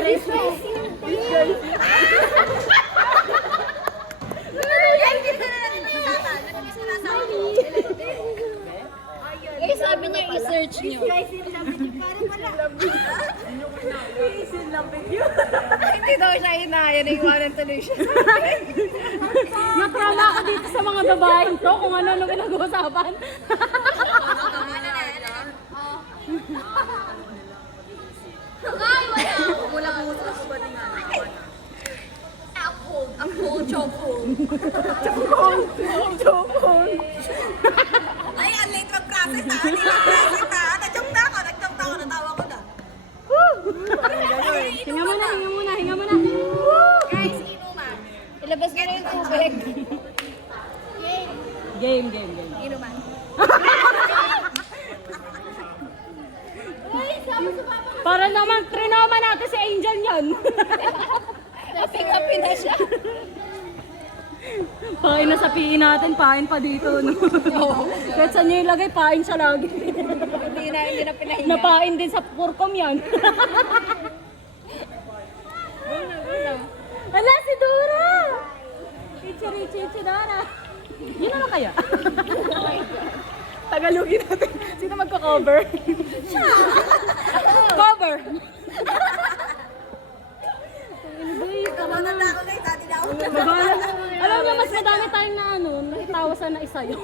realize mo. Eh, sabi niya i-search niyo. Hindi daw siya inaya, naiwanan tuloy siya. Natrama ako dito sa mga babaeng to kung ano pinag-uusapan. Ay, wala! Wala po sa ba din nga? Ang cold chocolate. Chocolate. Ay, ang late mag-process ha. Hindi mag-process ha. Nag-jump na ako. Natawa ko na. Hinga muna. Guys, inuman. Ilabas mo na yung tubig. Game. Inuman. Para naman trinoma natin si Angel yun. Kapi na siya. Pain na sa PE natin, pain pa dito. No? Kahit saan niya ilagay, pain siya lagi. Hindi na pinahinga. Napain din sa purkom yan. Ala, si Dora! Richie Dora. Yun naman kaya? Tagalogin natin. Sino magko-cover? Cover! Ako guys, dati na ako. Alam mo, mas madami tayong na nakitawa sa na isa yun.